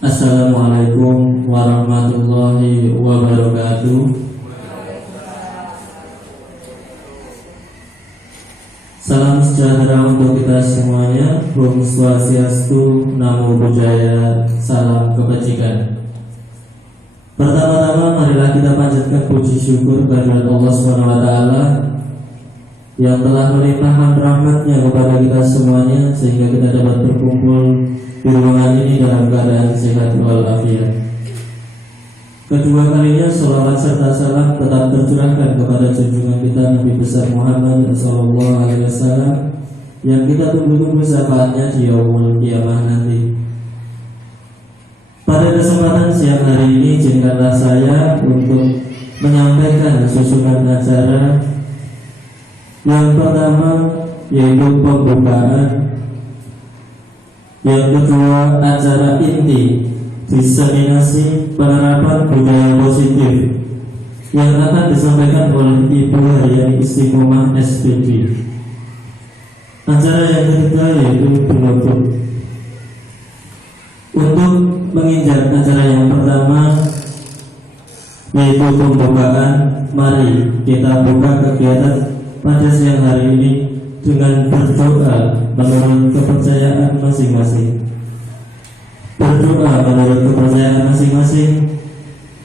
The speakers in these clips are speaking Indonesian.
Assalamualaikum warahmatullahi wabarakatuh. Salam sejahtera untuk kita semuanya. Om Swastiastu, Namo Buddhaya, salam kebajikan. Pertama-tama marilah kita panjatkan puji syukur kehadirat Allah SWT yang telah melimpahkan rahmatnya kepada kita semuanya sehingga kita dapat berkumpul di ruangan ini dalam keadaan sehat walafiat. Kedua kalinya sholawat serta salam tetap tercurahkan kepada junjungan kita Nabi besar Muhammad SAW yang kita tunggu-tunggu syafaatnya di yaumul kiamah nanti. Pada kesempatan siang hari ini izinkanlah saya untuk menyampaikan susunan acara. Yang pertama yaitu pembukaan, yang kedua acara inti diseminasi penerapan budaya positif yang akan disampaikan oleh Ibu Haryani Istiqomah SPD. Acara yang ketiga yaitu penutup. Untuk menginjak acara yang pertama yaitu pembukaan, mari kita buka kegiatan pada siang hari ini dengan berdoa menurut kepercayaan masing-masing. Berdoa menurut kepercayaan masing-masing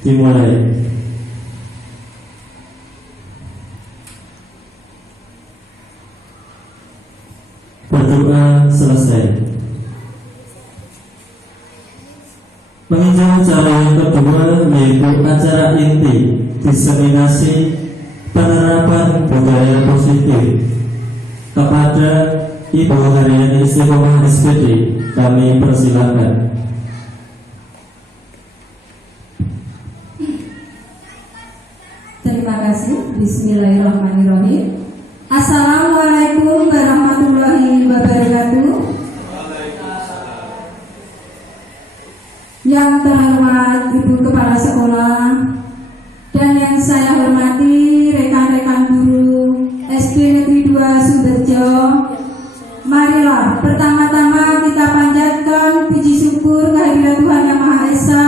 dimulai. Berdoa selesai. Menginjak acara yang kedua yaitu acara inti diseminasi penerapan budaya positif. Kepada Ibu Haryani Istiqomah SPD kami persilakan. Terima kasih. Bismillahirrahmanirrahim. Assalamualaikum warahmatullahi wabarakatuh. Yang terhormat Ibu Kepala Sekolah dan yang saya hormati rekan-rekan guru SD Negeri 2 Sumberjo, marilah pertama-tama kita panjatkan puji syukur kehadirat Tuhan Yang Maha Esa,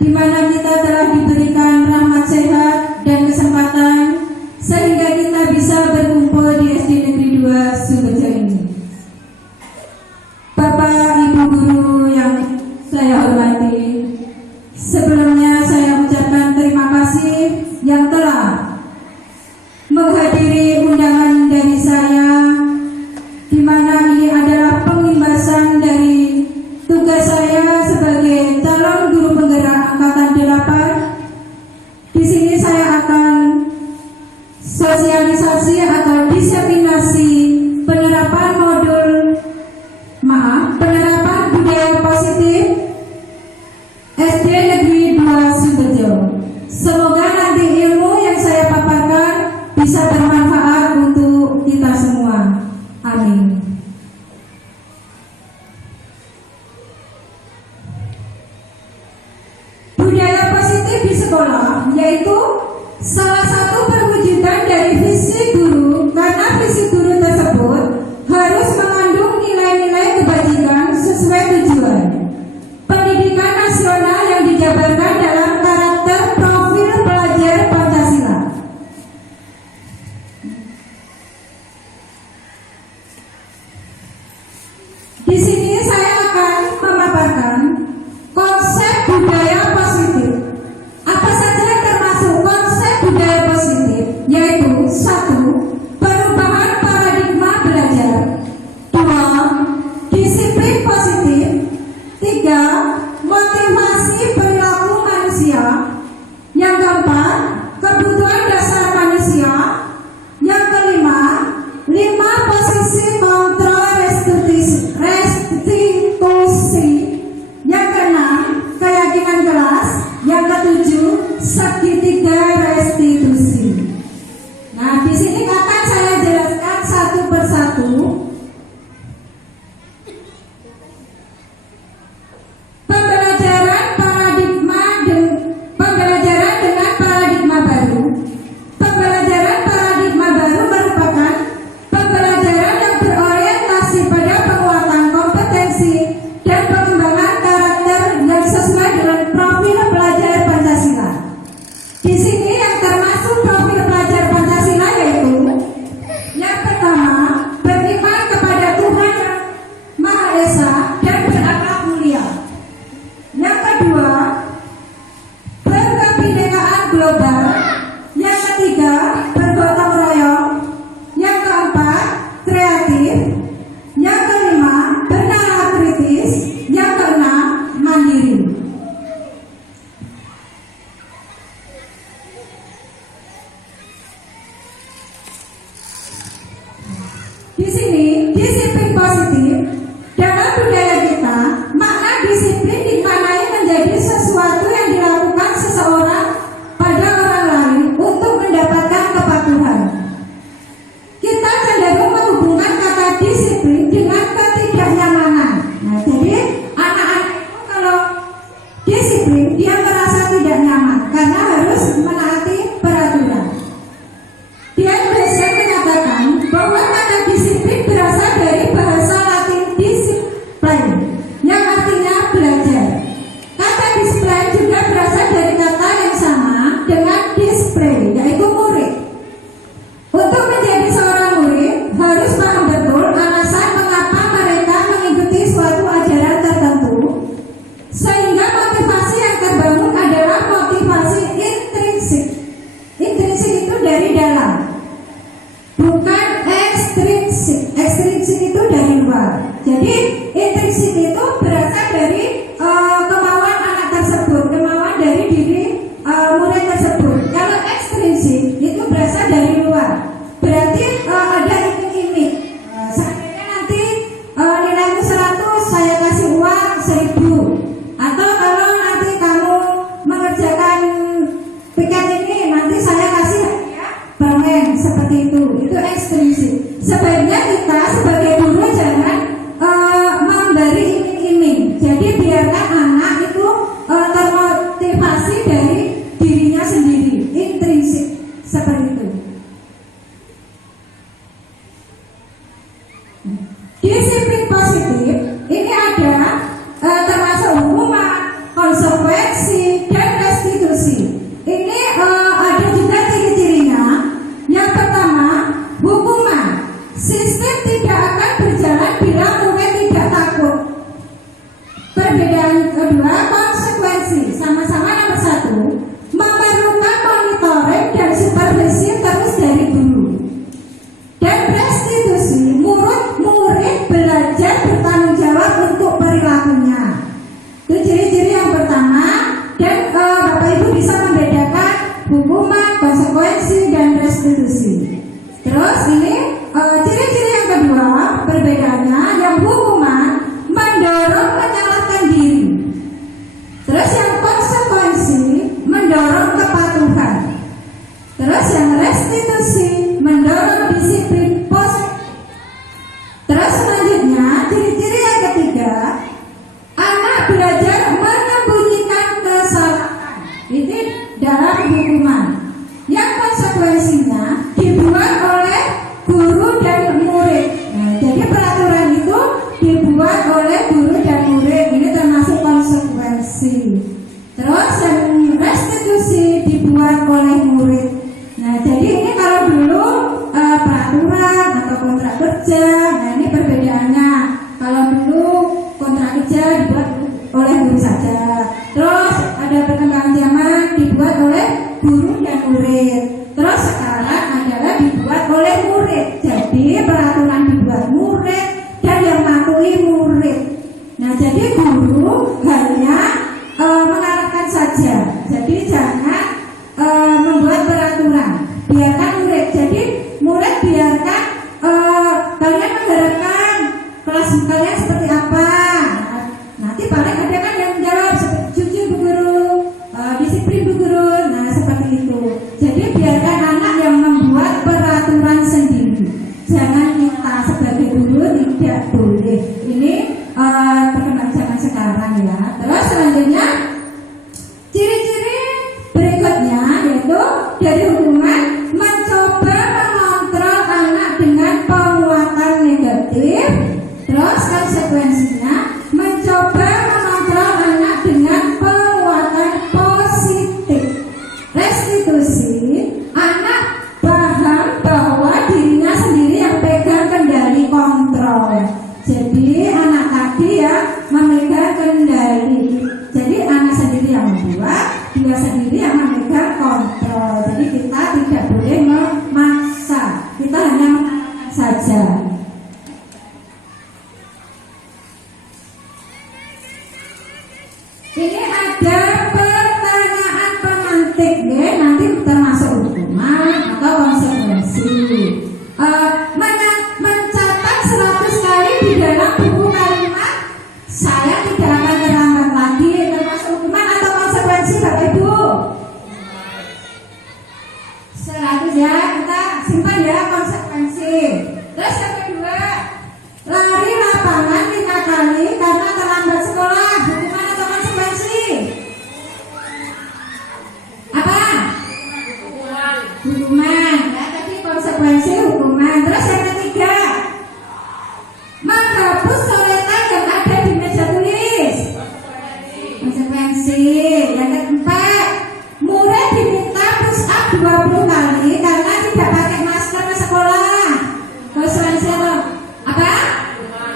di mana kita telah diberikan rahmat sehat dan kesempatan sehingga kita bisa berkumpul di SD Negeri 2 Sumberjo ini. Bapak Ibu guru yang saya hormati, sebelumnya saya ucapkan terima kasih yang telah menghadiri undangan dari saya, di mana ini adalah pengimbasan dari tugas saya sebagai calon guru penggerak angkatan 8. Di sini saya akan sosialisasi atau diseminasi penerapan penerapan budaya positif SD Negeri 2 Sumberjo. Semoga nanti ilmu yang saya paparkan bisa bermanfaat untuk kita semua. Amin. Budaya positif di sekolah yaitu salah satu perwujudan dari visi guru, karena visi guru tersebut harus mengandung nilai-nilai kebajikan sesuai tujuan pendidikan nasional yang dijabarkan dalam karakter profil pelajar Pancasila. Di sini saya akan memaparkan konsep budaya positif. Apa saja yang termasuk konsep budaya positif? Yaitu 1. Perubahan paradigma belajar. 2. Disiplin positif. 3. Motivasi perilaku manusia. Yang keempat, kebutuhan dasar manusia. Yang kelima, 5 posisi kontrol restitusi. Yang keenam, keyakinan kelas. Yang ketujuh, segitiga restitusi. Nah, di sini katakan Yang ketiga, bergotong royong. Yang keempat, kreatif. Yang kelima, bernalar kritis. Yang keenam, mandiri. Di sini, disiplin positif dalam budaya kita, makna disiplin dimaknai menjadi sesuatu yang dilakukan seseorang pada orang lain untuk mendapatkan kepatuhan. Kita cenderung menghubungkan kata disiplin dengan ketidaknyamanan. Nah, jadi anak-anak itu kalau disiplin dia merasa tidak nyaman karena harus menaati peraturan. Dia biasa menyatakan bahwa kata disiplin berasal dari bahasa Latin discipline yang artinya belajar. Kata discipline juga berasal dari kata yang sama dengan display, yaitu murid. Untuk menjadi seorang murid harus paham betul alasan mengapa mereka mengikuti suatu ajaran tertentu, sehingga motivasi yang terbangun adalah motivasi intrinsik. Intrinsik itu dari dalam, bukan ekstrinsik. Ekstrinsik itu dari luar. Jadi intrinsik itu berasal dari kemauan anak tersebut, kemauan dari diri murid tersebut. Kalau ekstrinsik itu berasal dari luar, berarti ada iming-iming. Seandainya nanti nilaimu 100, saya kasih uang 1000. Atau kalau nanti kamu mengerjakan piket ini, nanti saya kasih hadiah permen, seperti itu. Itu ekstrinsik. Sebaiknya kita sebagai guru jangan memberi iming-iming. Jadi biarkan anak itu termotivasi dari dirinya sendiri, intrinsik, seperti itu. Disiplin positif ini ada termasuk hukuman, konsekuensi, dan restitusi. Ini ada juga ciri-cirinya. Yang pertama, hukuman. Sistem tidak akan berjalan bila murid tidak takut. Perbedaan kedua, konsekuensi. Sama-sama nomor 1, memerlukan monitoring dan supervisi terus dari guru. Dan restitusi, murid belajar bertanggung jawab untuk perilakunya. Itu ciri-ciri yang pertama. Dan Bapak Ibu bisa membedakan hukuman, konsekuensi, dan restitusi. Terus ini ciri-ciri yang kedua, perbedaannya, yang hukuman mendorong menyalahkan diri. Terus yang konsekuensi mendorong kepatuhan. Terus yang restitusi mendorong disiplin positif. Terus selanjutnya, ciri-ciri yang ketiga, anak belajar menyembunyikan kesalahan. Ini dalam hukuman. Yang konsekuensinya dibuat oleh guru dan murid. Nah, jadi peraturan itu dibuat oleh guru dan murid. Ini termasuk konsekuensi. Terus yang restitusi dibuat oleh murid. Nah, jadi ini kalau dulu peraturan atau kontrak kerja. Nah, ini perbedaannya. Kalau dulu kontrak kerja dibuat oleh guru saja. Terus ada perkembangan zaman dibuat oleh guru dan murid. Terus sekarang adalah dibuat oleh murid. Jadi peraturan dibuat murid dan yang mematuhi murid. Nah, jadi guru hanya mengarahkan saja. Jadi jangan membuat peraturan. Biarkan murid. Jadi murid biarkan kalian mengharapkan kelas kalian seperti apa. Nanti paling ada kan yang menjawab jujur Bu Guru, disiplin Bu Guru. Nah, seperti itu. Jadi biarkan anak yang membuat peraturan sendiri. Jangan kita sebagai guru tidak boleh. Ini perkembangan zaman sekarang ya. Terus selanjutnya ciri-ciri berikutnya yaitu dari hukuman mencoba mengontrol anak dengan penguatan negatif. Terus konsekuensinya mencoba mengontrol anak dengan penguatan positif. Restitusi, anak paham bahwa dirinya sendiri yang pegang kendali kontrol. Jadi anak tadi ya memegang kendali. Jadi anak sendiri yang membuat, dia sendiri yang memegang kontrol. nanti termasuk hukuman atau konsekuensi. Mencatat 100 kali di dalam buku kalimat saya tidak akan terlambat lagi, termasuk hukuman atau konsekuensi, Bapak Ibu. 100 ya, kita simpan ya konsekuensi. Terus yang kedua, lari lapangan 5 kali karena terlambat sekolah, hukuman atau konsekuensi? Apa? Hukuman. Ya, tadi konsekuensi hukuman. Terus yang ketiga, menghapus coretan yang ada di meja tulis, konsekuensi. Yang keempat, murid diminta push up 20 kali karena tidak pakai masker ke sekolah, konsekuensi apa?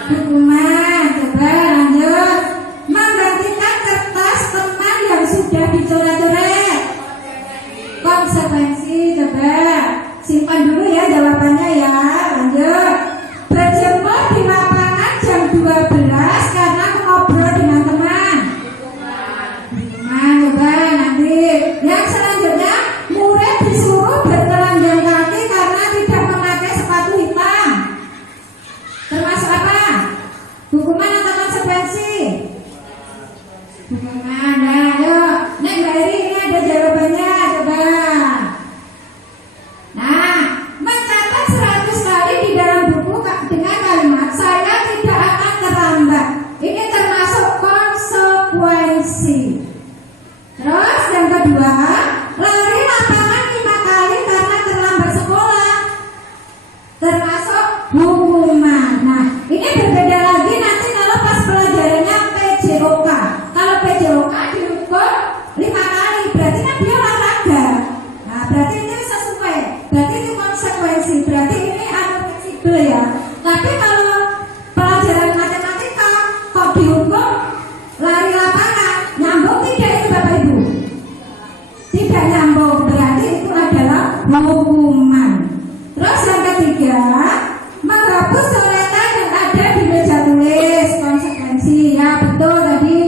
Hukuman. Coba lanjut. Menggantikan kertas teman yang sudah dicoret-coret, konsekuensi. Coba simpan dulu ya jawabannya ya. Lanjut. Berjemur di lapangan jam 12 karena mengobrol dengan teman, hukuman. Coba nanti. Yang selanjutnya, murid disuruh bertelanjang kaki karena tidak memakai sepatu hitam, termasuk apa? Hukuman atau konsekuensi? Hukuman. Nah, yuk. Nek Mbak Eri, ini ada jawabannya. Coba. Nah, mencatat 100 kali di dalam buku dengan kalimat saya tidak akan terlambat. Ini termasuk konsekuensi. Terus yang kedua, lari lapangan 5 kali karena terlambat sekolah, termasuk hukuman. Nah, ini berbeda lagi nanti kalau pas pelajarannya PJOK. Kalau PJOK dihukum 5 kali, berarti kan dia olahraga. Nah, berarti itu sesuai, berarti itu konsekuensi, berarti ini fleksibel ya. Tapi kalau pelajaran matematika kok dihukum lari lapangan, nyambung tidak itu Bapak Ibu? Tidak nyambung, berarti itu adalah hukuman. Terus yang ketiga, menghapus coretan yang ada di meja tulis, konsekuensi. Ya betul tadi.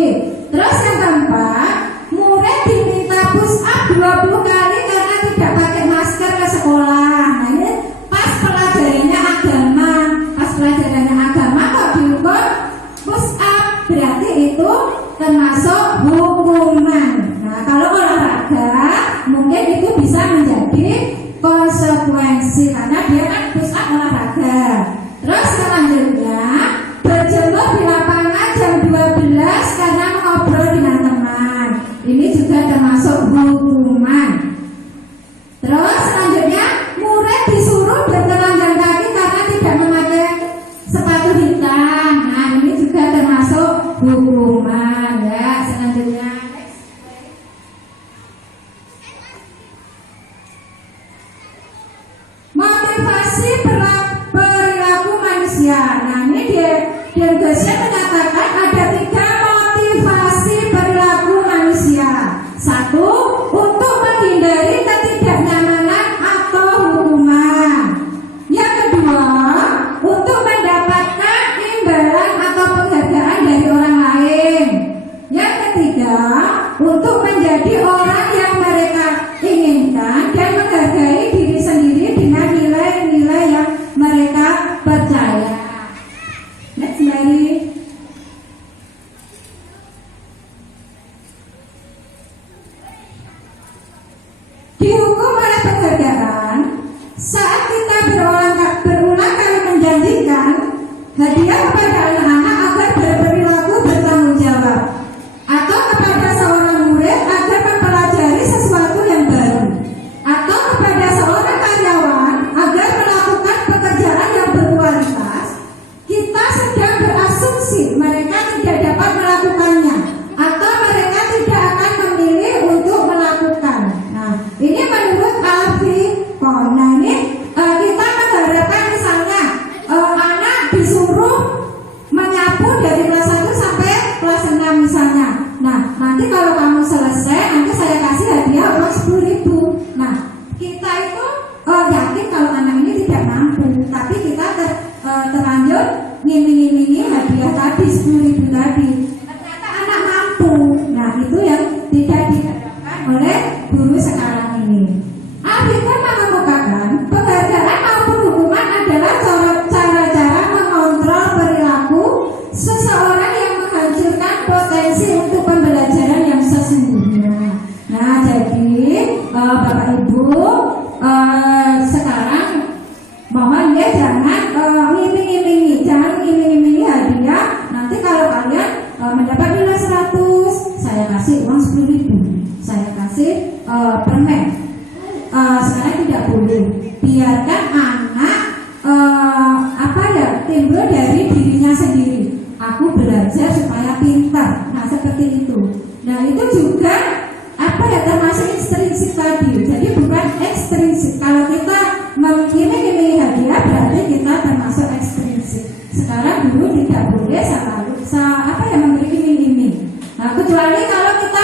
Terus yang keempat, murid diminta push up 20 kali karena tidak pakai masker ke sekolah. Nah, ini pas pelajarannya agama. Pas pelajarannya agama kok dihukum push up, berarti itu termasuk hukuman. Nah, kalau olahraga mungkin itu bisa menjadi konsekuensi karena dia kan push up olahraga. Terus selanjutnya, berjemur di lapangan jam 12 karena mengobrol dengan teman. Ini juga termasuk hukuman. Terus selanjutnya, murid disuruh bertelanjang kaki karena tidak memakai sepatu hitam. Nah, ini juga termasuk hukuman ya. Selanjutnya, motivasi perilaku manusia. Nah, ini dia Denggesnya menyatakan ada 3 motivasi perilaku manusia. 1, untuk menghindari ketidaknyamanan atau hukuman. Yang kedua, untuk mendapatkan imbalan atau penghargaan dari orang lain. Yang ketiga, untuk menjadi orang yang mereka inginkan dan menghargai diri sendiri dengan nilai-nilai yang mereka percaya. Next, Mary. Dihukum oleh penghargaan saat kita berulang kali menjanjikan hadiah kepada anak-anak agar berperilaku bertanggung jawab, atau kepada seorang murid agar mempelajari sesuatu yang baru, atau kepada seorang karyawan agar melakukan pekerjaan yang berkualitas. Kita sedang berasumsi mereka tidak dapat melakukannya atau mereka tidak akan memilih untuk melakukan. Nah, ini menurut Alfi. Nah, ini kita mengharapkan misalnya anak disuruh menyapu dari kelas 1 sampai kelas 6 misalnya. Nah, nanti kalau kamu selesai, nanti saya kasih hadiah uang 10.000. Nah, kita itu yakin kalau anak ini tidak mampu, tapi kita terlanjur ngiming-ngimingi hadiah tadi 10.000 tadi. Ternyata anak mampu. Nah, itu yang tidak diharapkan oleh guru sekarang Bapak Ibu, sekarang mohon ya jangan ngiming-ngimingi, jangan ngiming-ngimingi hadiah. Nanti kalau kalian mendapat nilai 100, saya kasih uang 10.000, saya kasih permen. Sekarang tidak boleh. Biarkan anak timbul dari dirinya sendiri. Aku belajar supaya pintar. Nah seperti itu. Nah itu juga termasuk intrinsik tadi. Jadi bukan ekstrinsik. Kalau kita mengiming-imingi hadiah berarti kita termasuk ekstrinsik. Sekarang dulu tidak boleh memberi iming-iming. Nah kecuali kalau kita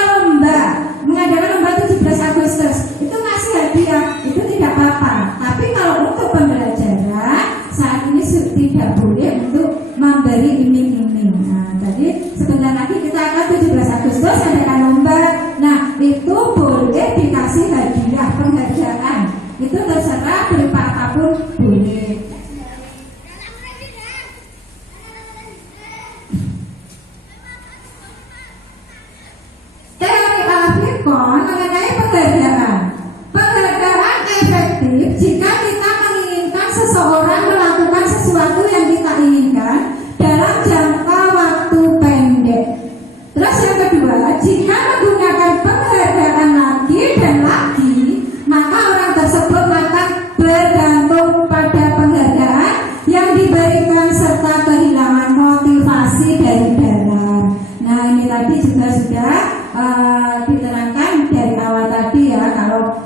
mengadakan lomba 17 Agustus itu ngasih hadiah, itu tidak apa-apa. Tapi kalau untuk pembelajaran saat ini tidak boleh untuk memberi iming-iming. Nah, jadi sebentar lagi kita akan 17 Agustus adakan lomba. Nah, itu boleh dikasih hadiah penghargaan. Itu terserah berupa apapun boleh. Teori Alfikon mengenai penghargaan. Penghargaan efektif jika kita menginginkan seseorang melakukan sesuatu yang kita inginkan dalam jangka waktu pendek. Terus yang kedua, jika menggunakan penghargaan lagi dan lagi, maka orang tersebut akan bergantung pada penghargaan yang diberikan serta kehilangan motivasi dari dalam. Nah ini tadi juga sudah diterangkan dari awal tadi ya. Kalau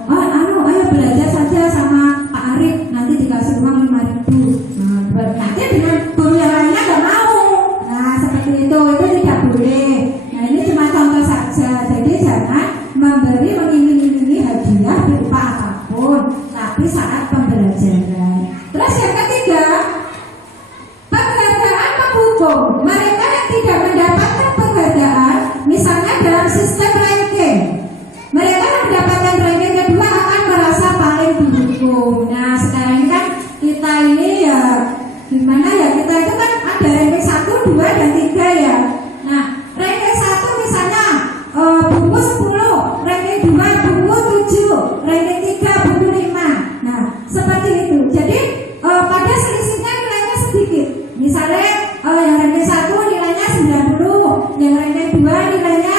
ayo belajar saja sama Pak Arif, nanti dikasih uang 5.000. Nanti dengan guru yang lainnya nggak mau. Nah seperti itu tidak boleh. Nah ini cuma contoh saja. Jadi jangan mengiming-imingi hadiah berupa apapun, tapi saat pembelajaran. Terus yang ketiga, penghargaan menghukum mereka yang tidak mendapatkan penghargaan, misalnya dalam sistem ranking. Mereka yang mendapatkan ranking kedua akan merasa paling dihukum. Nah sekarang ini kan kita ini ya gimana ya, kita itu kan ada ranking 1, 2, dan 3 ya. Nah ranking 1 misalnya buku 10, ranking 2 buku 7, ranking 3 buku 5. Nah seperti itu. Jadi pada selisihnya nilainya sedikit. Misalnya yang ranking 1 nilainya 90, yang ranking 2 nilainya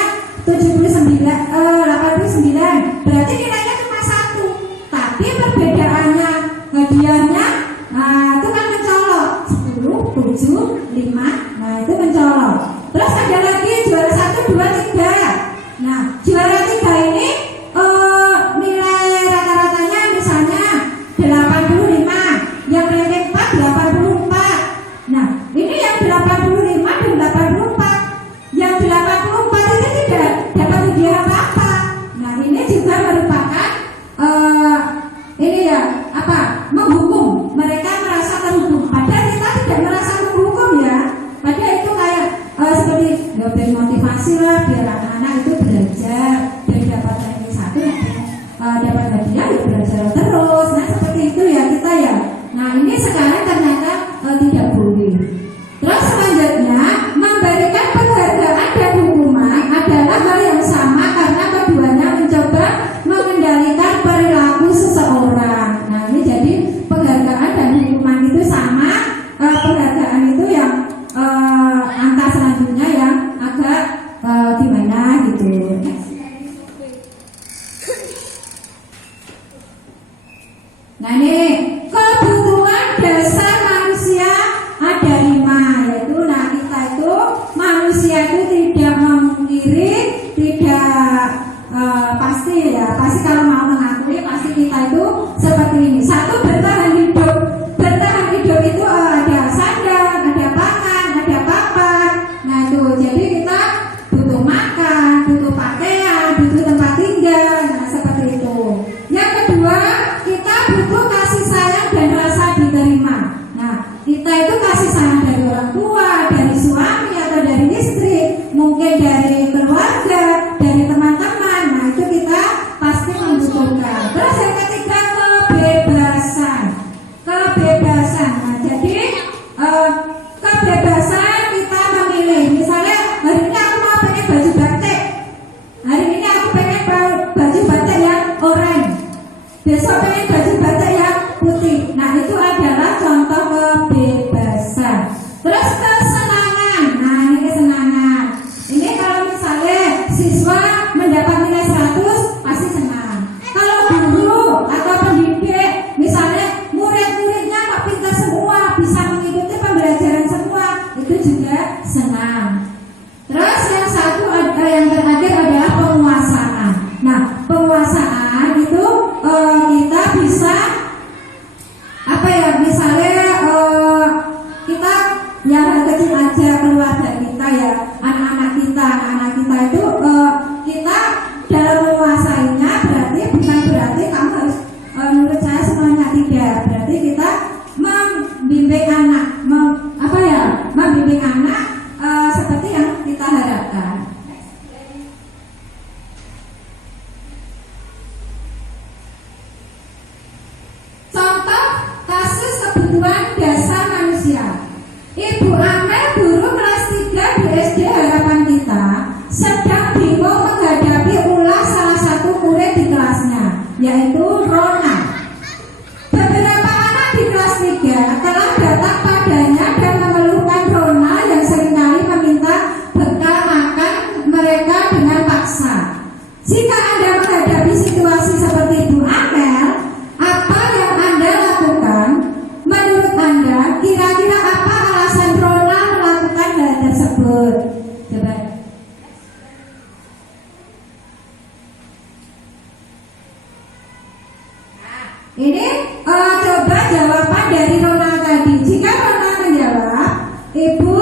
89, berarti nilainya cuma 1. Tapi perbedaannya hadiahnya, nah itu kan mencolok 10, 7, 5. Nah itu mencolok. Terus ada lagi juara 1, 2, 3. Nah juara 3 ini nilai rata-ratanya misalnya 85, yang ranking 4 84. Nah ini yang 85 dan 84, yang 84 itu tidak dapat hadiah apa-apa. Nah ini juga merupakan menghukum. Mereka merasa terhukum. Padahal kita tidak merasa menghukum ya. Padahal itu kayak seperti beri motivasi lah biar anak-anak itu belajar, biar dapat ranking 1, dapat hadiah ya belajar terus. Nah seperti itu ya kita ya. Nah ini sekarang ternyata tidak boleh. Terus selanjutnya, memberikan penghargaan dan hukuman adalah hal yang sama karena keduanya mencoba mengendalikan perilaku seseorang. Nah ini jadi penghargaan dan hukuman itu sama. Penghargaan itu yang angka selanjutnya yang agak gimana gitu. Nah ini kebutuhan dasar manusia ada 5, yaitu kita itu manusia itu tidak memungkiri, tidak pasti ya, pasti kalau mau mengakui pasti kita itu seperti ini. 1, bertahan hidup. Bertahan hidup itu ada sandang, ada pangan, ada papan. Nah itu jadi kita butuh makan, butuh pakaian, butuh tempat tinggal. Nah seperti itu. Yang kedua, kita butuh kasih sayang dan rasa diterima. Nah kita itu kasih sayang dari orang tua, dari suami atau dari istri, mungkin dari keluarga, dari teman-teman. Nah itu kita pasti membutuhkan. Terus yang ketiga, kebebasan. Kebebasan. Nah jadi kebebasan kita memilih. Misalnya hari ini aku mau pengen baju batik, hari ini aku pengen baju batik yang oranye. besok pengen baju batik yang putih. Nah, itu adalah contoh kebebasan. Terus kesenangan. Nah, ini kesenangan. Ini kalau misalnya siswa mendapat nilai 100 pasti senang. Kalau guru atau pendidik misalnya murid-muridnya kok pintar semua, bisa mengikuti pembelajaran semua, itu juga senang. Terus yang satu yang terakhir adalah penguasaan. Nah, penguasaan itu kita bisa apa ya? Misalnya kita yang kecil aja, keluarga kita ya, anak-anak kita itu kita dalam menguasainya berarti bukan berarti kamu harus menurut saya semuanya, tidak. Berarti kita membimbing anak, membimbing anak seperti yang kita harapkan. Contoh kasus kebutuhan dasar manusia. Ibu Amel, guru kelas 3 di SD Harapan Kita, sedang bingung menghadapi ulah salah satu murid di kelasnya, yaitu Rona. Beberapa anak di kelas 3 telah datang padanya dan mengeluhkan Rona yang seringkali meminta bekal makan mereka dengan paksa. Jika Anda menghadapi situasi seperti Ibu Amel, apa yang Anda lakukan? Menurut Anda, kira-kira apa alasan Rona melakukan hal tersebut? Coba. Ini coba jawaban dari Rona tadi. Jika Rona menjawab, Ibu,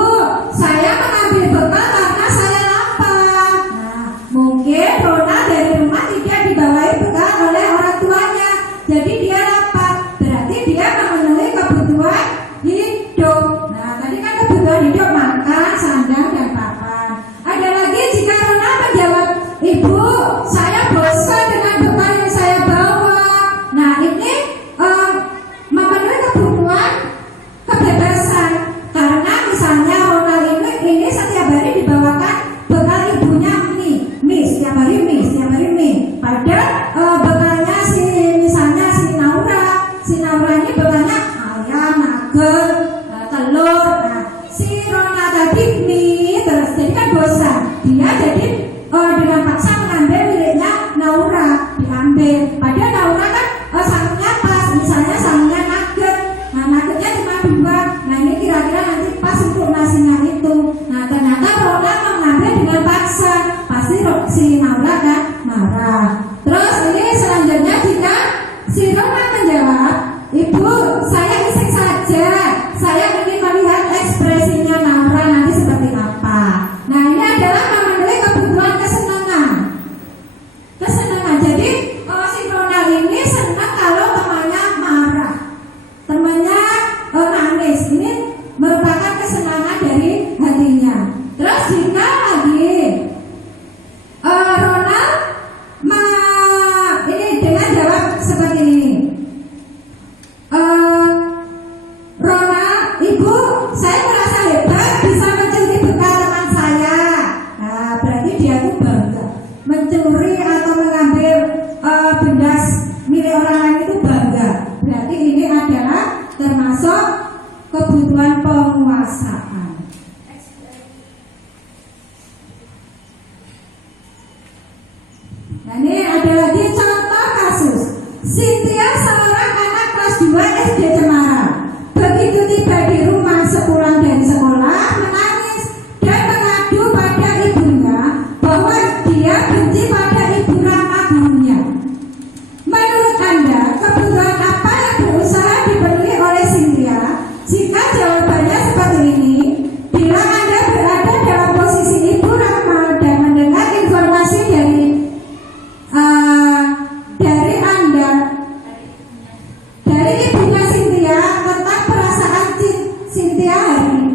saya mengambil bekal karena saya lapar. Nah, mungkin Rona dari rumah tidak dibawahi bekal oleh orang tuanya, jadi dia lapar. Berarti dia memenuhi kebutuhan hidup. Nah, tadi kan kebutuhan hidup makan, sandang, dan papan. Ada lagi jika Rona menjawab, Ibu, saya bosan dengan bekal yang saya bawa. Nah, ini memenuhi kebutuhan kebebasan. Karena misalnya Ronald ini setiap hari dibawakan bekal ibunya mie, setiap hari mie. Padahal bekalnya misalnya si Naura ini bekalnya ayam, nugget, telur. Nah, si Ronald tadi mie terus, jadi kan bosan. Dia jadi dengan paksa mengambil miliknya Naura, diambil. Padahal Naura kan sanggupnya pas, misalnya sanggupnya nugget. Nah, nuggetnya cuma 2. Nah, ini kira-kira nanti pas untuk nasinya itu. Nah, ternyata Rona mengambil dengan paksa. Pasti si Naura kan marah. Terus ini selanjutnya jika si Rona menjawab, Ibu, saya iseng saja. Saya ingin melihat ekspresinya Naura nanti seperti apa. Nah, ini adalah memenuhi kebutuhan kesenangan. Jadi si Ronald ini senang kalau temannya marah, temannya nangis. Ini merupakan kesenangan dari hatinya. Terus jika lagi Ronald ini dengan jawab seperti ini, Ronald, Ibu, saya merasa hebat bisa mencuri bekal teman saya. Nah, berarti dia tuh bangga mencuri atau mengambil benda milik orang lain, itu bangga. Berarti ini adalah termasuk kebutuhan penguasaan. Nah, ini ada lagi contoh kasus. Cynthia, seorang anak kelas 2 SD Cemara, begitu tiba di rumah sepulang dari sekolah, menangis dan mengadu pada ibunya bahwa dia benci pada ibu Rama, gurunya. Menurut Anda, kebutuhan apa yang berusaha dipenuhi oleh Cynthia? Jika jawabannya seperti ini, bila Anda berada dalam posisi ibu Rama dan mendengar informasi dari Anda, dari ibunya Cynthia tentang perasaan Cynthia hari ini,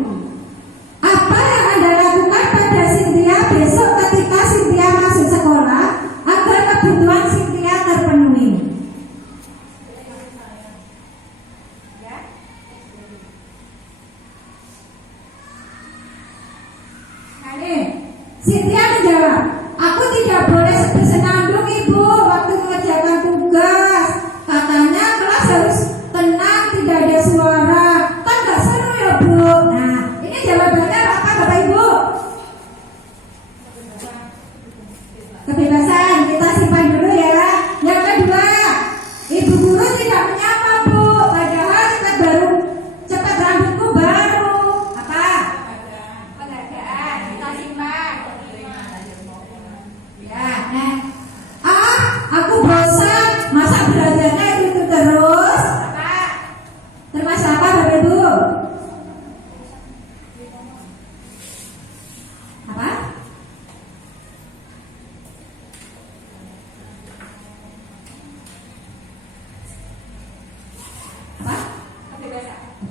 apa yang Anda lakukan pada Cynthia besok ketika Cynthia masuk sekolah agar kebutuhan Cynthia terpenuhi? Cynthia menjawab, aku tidak boleh bersenandung Ibu waktu mengerjakan tugas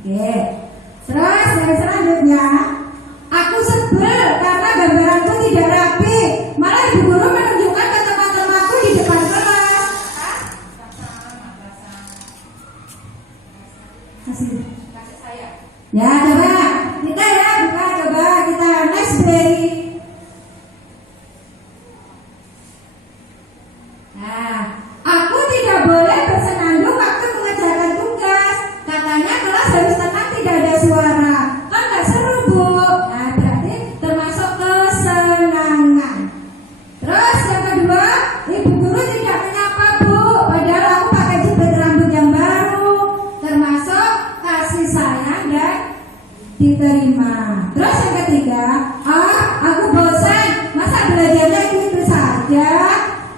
Oke. Terus yang selanjutnya, aku sebel karena gambaranku tidak rapi. Malah ibu guru menunjukkan ke teman-temanku di depan kelas. Kasih saya. Ya coba kita ya buka coba kita next Berry. Nah, aku tidak boleh bersenandung waktu mengerjakan tugas. Katanya kelas harus tenang, tidak ada suara. Kan nggak seru bu. Nah berarti termasuk kesenangan. Terus yang kedua, ibu guru tidak menyapa bu, padahal aku pakai jepit rambut yang baru. Termasuk kasih sayang dan diterima. Terus yang ketiga, aku bosan, masa belajarnya itu saja.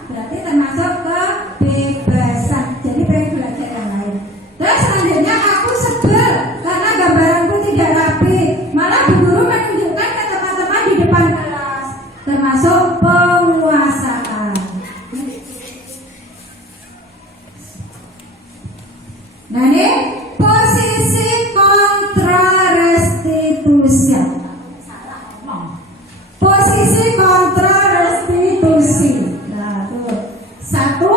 Berarti termasuk kebebasan. Jadi pengen belajar yang lain. Terus selanjutnya, aku sebel karena gambaranku tidak rapi. Malah bu guru menunjukkan ke teman-teman di depan kelas. Termasuk penguasaan. Nah ini posisi kontrarestitusi. Posisi kontrarestitusi. Nah tuh. Satu,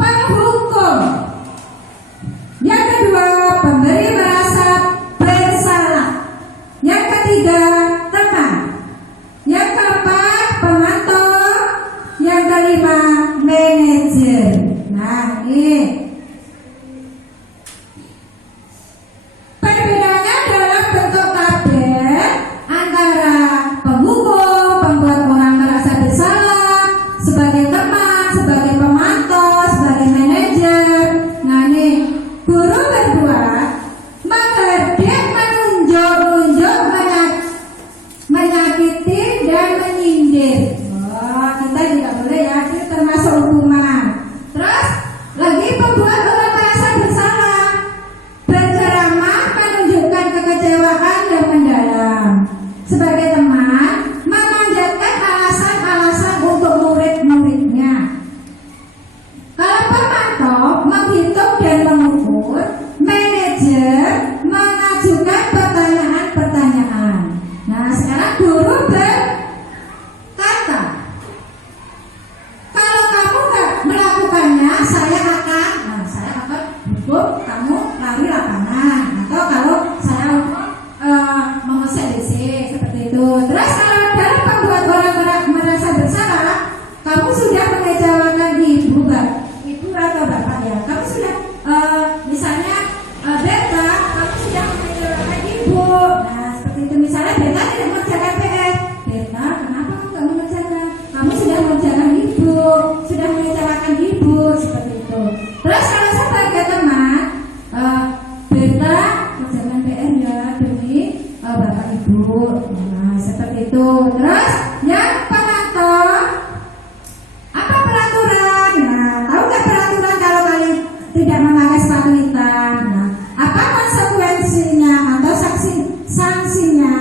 penghukum. Yang kedua, pemberi merasa bersalah. Yang ketiga, teman. Yang keempat, pemantau. Yang kelima, manajer. Nah ini perbedaannya dalam bentuk tabel antara penghukum, pembuat orang merasa bersalah, sebagai teman, sebagai pemantau, sebagai manajer. Nah ini guru berdua menghardik, menunjuk-nunjuk, menyakiti dan menyindir. Oh, kita tidak boleh ya, itu termasuk hukuman. Terus lagi pembuat orang merasa bersalah, berceramah, menunjukkan kekecewaan yang mendalam. Sebagai teman, memanjatkan alasan-alasan untuk murid-muridnya. Kalau pemantau, menghitung dan mengukur. Manajer, mengajukan pertanyaan-pertanyaan. Nah sekarang guru berkata, kalau kamu nggak melakukannya, saya akan hukum kamu lari lapangan. Atau kalau saya mengusir DC seperti itu. Terus kalau dalam pembuat orang merasa bersalah, kamu sudah mengecewakan ibu atau bapak ya. Kamu sudah misalnya Beta, kamu sudah mengecewakan ibu. Nah seperti itu, misalnya Beta tidak mengerjakan PR. Beta, kenapa kamu nggak mengerjakan? Kamu sudah mengerjakan ibu, sudah mengecewakan ibu, seperti itu. Terus kalau sebagai teman, Beta kerjakan PR ya demi bapak ibu. Nah seperti itu. Terus yang pemantau, apa peraturan? Nah tahu nggak peraturan kalau kalian tidak memakai sepatu hitam? Nah apa konsekuensinya atau sanksinya?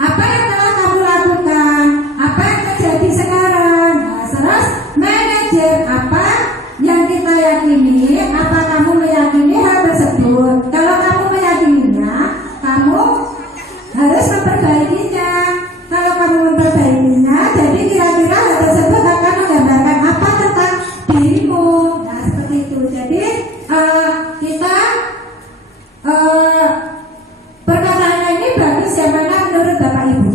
Apa yang telah kamu lakukan? Apa yang terjadi sekarang? Nah terus manajer, apa yang kita yakini? Apa kamu meyakini hal tersebut? Kalau kamu meyakininya, kamu harus memperbaikinya. Kalau kamu memperbaikinya, jadi kira-kira hal tersebut akan menggambarkan apa tentang dirimu. Nah seperti itu. Jadi kita perkataannya ini bagus yang mana menurut Bapak Ibu?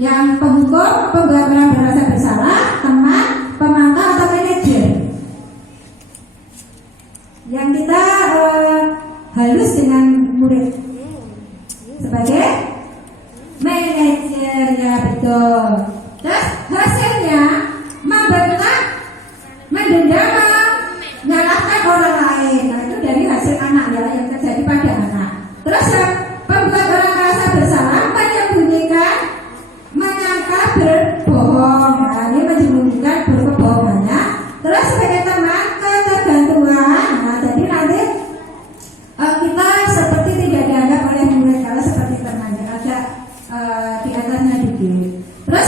Yang penghukum, pembuat orang merasa bersalah, teman, pemantau atau manajer? Yang kita halus dengan murid sebagai manajer, ya betul. Terus hasilnya membentak, mendenda, menyalahkan orang lain. Nah itu dari hasil anak ya, yang terjadi pada anak. Terus pembuat orang merasa bersalah, menyembunyikan, menyangka berbohong. Nah ini menyembunyikan kebohongannya. Terus sebagai teman, ketergantungan. Nah jadi nanti kita seperti tidak dianggap oleh murid kalau seperti temannya, agak di atasnya dikit. Terus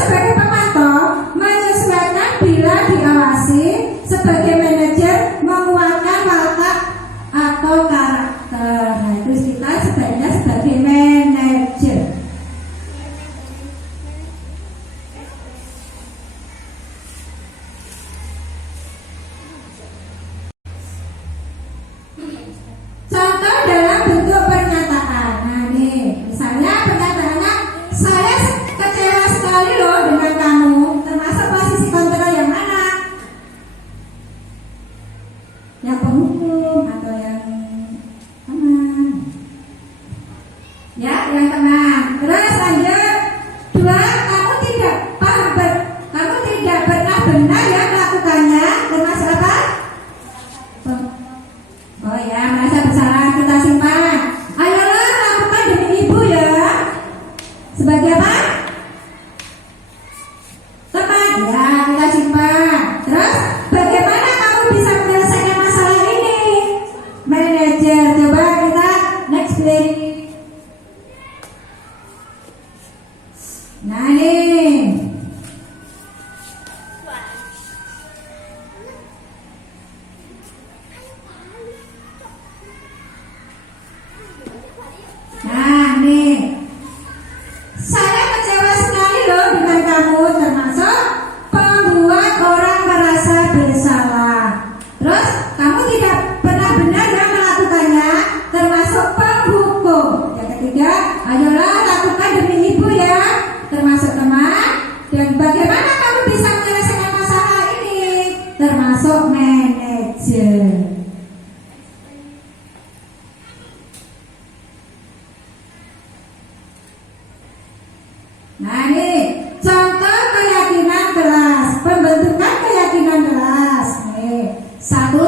Oh ya, merasa bersalah kita simpan. Ayolah lakukan demi ibu ya. Sebagai apa? Teman. Ya, kita simpan. Terus bagaimana kamu bisa menyelesaikan masalah ini? Manajer, coba kita next play. Nah nih. Nah nih, saya kecewa sekali loh dengan kamu, termasuk pembuat orang merasa bersalah. Terus kamu tidak pernah benar ya melakukannya, termasuk penghukum. Yang ketiga, ayolah lakukan demi ibu ya, termasuk teman. Dan bagaimana kamu bisa menyelesaikan masalah ini, termasuk manajer. Nah ini contoh keyakinan kelas, pembentukan keyakinan kelas. Nih, 1